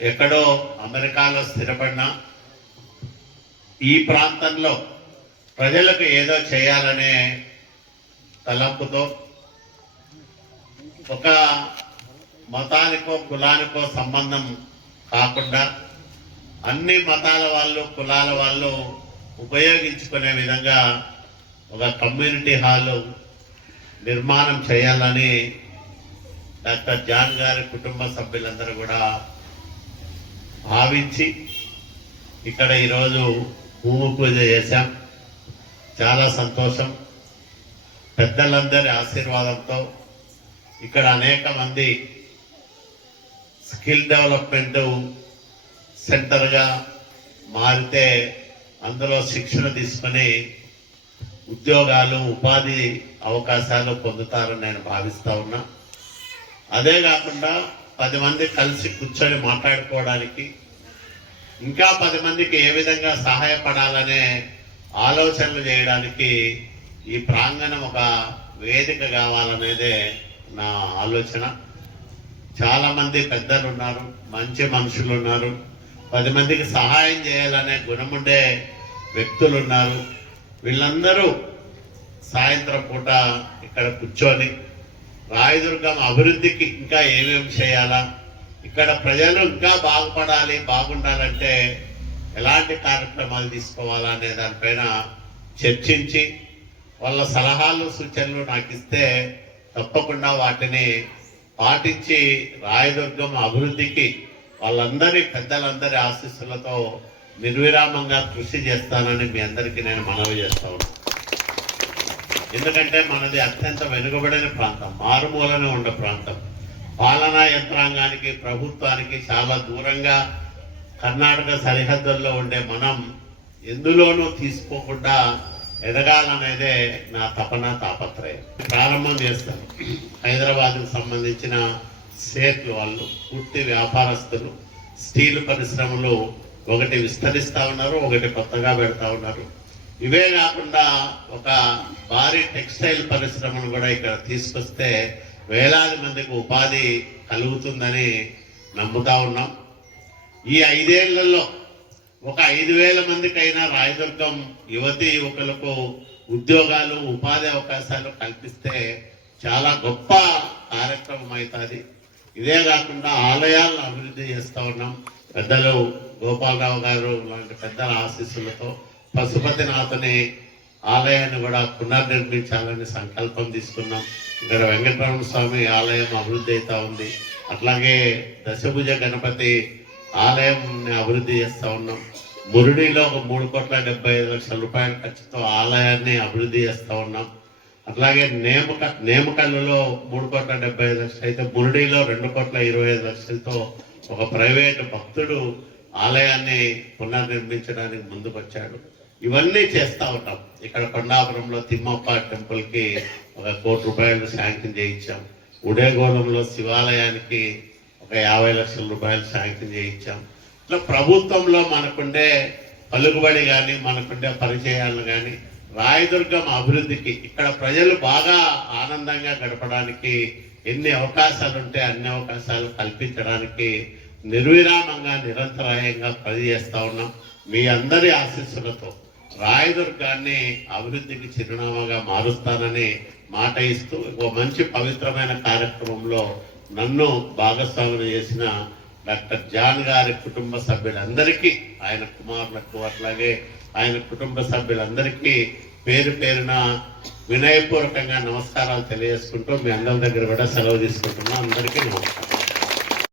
ఎక్కడో అమెరికాలో స్థిరపడిన ఈ ప్రాంతంలో ప్రజలకు ఏదో చేయాలనే తలంపుతో ఒక మతానికో కులానికో సంబంధం కాకుండా అన్ని మతాల వాళ్ళు కులాల వాళ్ళు ఉపయోగించుకునే విధంగా ఒక కమ్యూనిటీ హాలు నిర్మాణం చేయాలని డాక్టర్ జాన్ గారి కుటుంబ సభ్యులందరూ కూడా భావించి ఇక్కడ ఈరోజు భూమి పూజ చేశాం. చాలా సంతోషం. పెద్దలందరి ఆశీర్వాదంతో ఇక్కడ అనేక మంది స్కిల్ డెవలప్మెంట్ సెంటర్గా మారితే అందులో శిక్షణ తీసుకొని ఉద్యోగాలు ఉపాధి అవకాశాలు పొందుతారని నేను భావిస్తా ఉన్నా. అదే కాకుండా పది మంది కలిసి కూర్చొని మాట్లాడుకోవడానికి ఇంకా పది మందికి ఏ విధంగా సహాయపడాలనే ఆలోచనలు చేయడానికి ఈ ప్రాంగణం ఒక వేదిక కావాలనేదే నా ఆలోచన. చాలామంది పెద్దలు ఉన్నారు మంచి మనుషులు ఉన్నారు పది మందికి సహాయం చేయాలనే గుణముండే వ్యక్తులు ఉన్నారు వీళ్ళందరూ సాయంత్రం పూట ఇక్కడ కూర్చొని రాయదుర్గం అభివృద్ధికి ఇంకా ఏమేమి చేయాలా? ఇక్కడ ప్రజలు ఇంకా బాగుపడాలి బాగుండాలంటే ఎలాంటి కార్యక్రమాలు తీసుకోవాలా అనే దానిపైన చర్చించి వాళ్ళ సలహాలు సూచనలు నాకు ఇస్తే తప్పకుండా వాటిని పాటించి రాయదుర్గం అభివృద్ధికి వాళ్ళందరి పెద్దలందరి ఆశీస్సులతో నిర్విరామంగా కృషి చేస్తానని మీ అందరికీ నేను మనవి చేస్తా ఉన్నాను. ఎందుకంటే మనది అత్యంత వెనుకబడిన ప్రాంతం మారుమూలనే ఉన్న ప్రాంతం. పాలనా యంత్రాంగానికి ప్రభుత్వానికి చాలా దూరంగా కర్ణాటక సరిహద్దుల్లో ఉండే మనం ఎందులోనూ తీసుకోకుండా ఎదగాలనేదే నా తపన తాపత్రయం. ప్రారంభం చేస్తాను. హైదరాబాద్కు సంబంధించిన సేట్లు వాళ్ళు పూర్తి వ్యాపారస్తులు స్టీల్ పరిశ్రమలు ఒకటి విస్తరిస్తూ ఉన్నారు ఒకటి కొత్తగా పెడతా ఉన్నారు. ఇవే కాకుండా ఒక భారీ టెక్స్టైల్ పరిశ్రమను కూడా ఇక్కడ తీసుకొస్తే వేలాది మందికి ఉపాధి కలుగుతుందని నమ్ముతా ఉన్నాం. ఈ ఐదేళ్ళలో ఒక ఐదు వేల మందికైనా రాయదుర్గం యువతి యువకులకు ఉద్యోగాలు ఉపాధి అవకాశాలు కల్పిస్తే చాలా గొప్ప కార్యక్రమం అవుతుంది. ఇదే కాకుండా ఆలయాలను అభివృద్ధి చేస్తూ ఉన్నాం. పెద్దలు గోపాలరావు గారు లాంటి పెద్దల ఆశీస్సులతో పశుపతినాథుని ఆలయాన్ని కూడా పునర్నిర్మించాలని సంకల్పం తీసుకున్నాం. ఇక్కడ వెంకటరమణ స్వామి ఆలయం అభివృద్ధి అవుతా ఉంది. అట్లాగే దశభుజ గణపతి ఆలయం అభివృద్ధి చేస్తూ ఉన్నాం. మురుడిలో ఒక మూడు కోట్ల డెబ్బై ఐదు లక్షల రూపాయల ఖర్చుతో ఆలయాన్ని అభివృద్ధి చేస్తూ ఉన్నాం. అట్లాగే నేమక నేమకల్లులో మూడు కోట్ల డెబ్బై ఐదు లక్షలు అయితే మురుడిలో రెండు కోట్ల ఇరవై ఐదు లక్షలతో ఒక ప్రైవేటు భక్తుడు ఆలయాన్ని పునర్నిర్మించడానికి ముందుకొచ్చాడు. ఇవన్నీ చేస్తూ ఉంటాం. ఇక్కడ కొండాపురంలో తిమ్మప్ప టెంపుల్కి ఒక కోటి రూపాయలు శాంక్షన్ చేయించాం. ఉడేగోళంలో శివాలయానికి ఒక యాభై లక్షల రూపాయలు శాంక్షన్ చేయించాం. ఇట్లా ప్రభుత్వంలో మనకుండే పలుకుబడి కానీ మనకుండే పరిచయాలు కానీ రాయదుర్గం అభివృద్ధికి ఇక్కడ ప్రజలు బాగా ఆనందంగా గడపడానికి ఎన్ని అవకాశాలు ఉంటే అన్ని అవకాశాలు కల్పించడానికి నిర్విరామంగా నిరంతరాయంగా పనిచేస్తూ ఉన్నాం. మీ అందరి ఆశీస్సులతో. రాయదుర్గాన్ని అభివృద్ధికి చిరునామాగా మారుస్తానని మాట ఇస్తూ ఒక మంచి పవిత్రమైన కార్యక్రమంలో నన్ను భాగస్వాములు చేసిన డాక్టర్ జాన్ గారి కుటుంబ సభ్యులందరికీ ఆయన కుమారులకు అట్లాగే ఆయన కుటుంబ సభ్యులందరికీ పేరు పేరున వినయపూర్వకంగా నమస్కారాలు తెలియజేసుకుంటూ మీ అందరి దగ్గర కూడా సెలవు తీసుకుంటున్నాం అందరికీ నమస్కారం.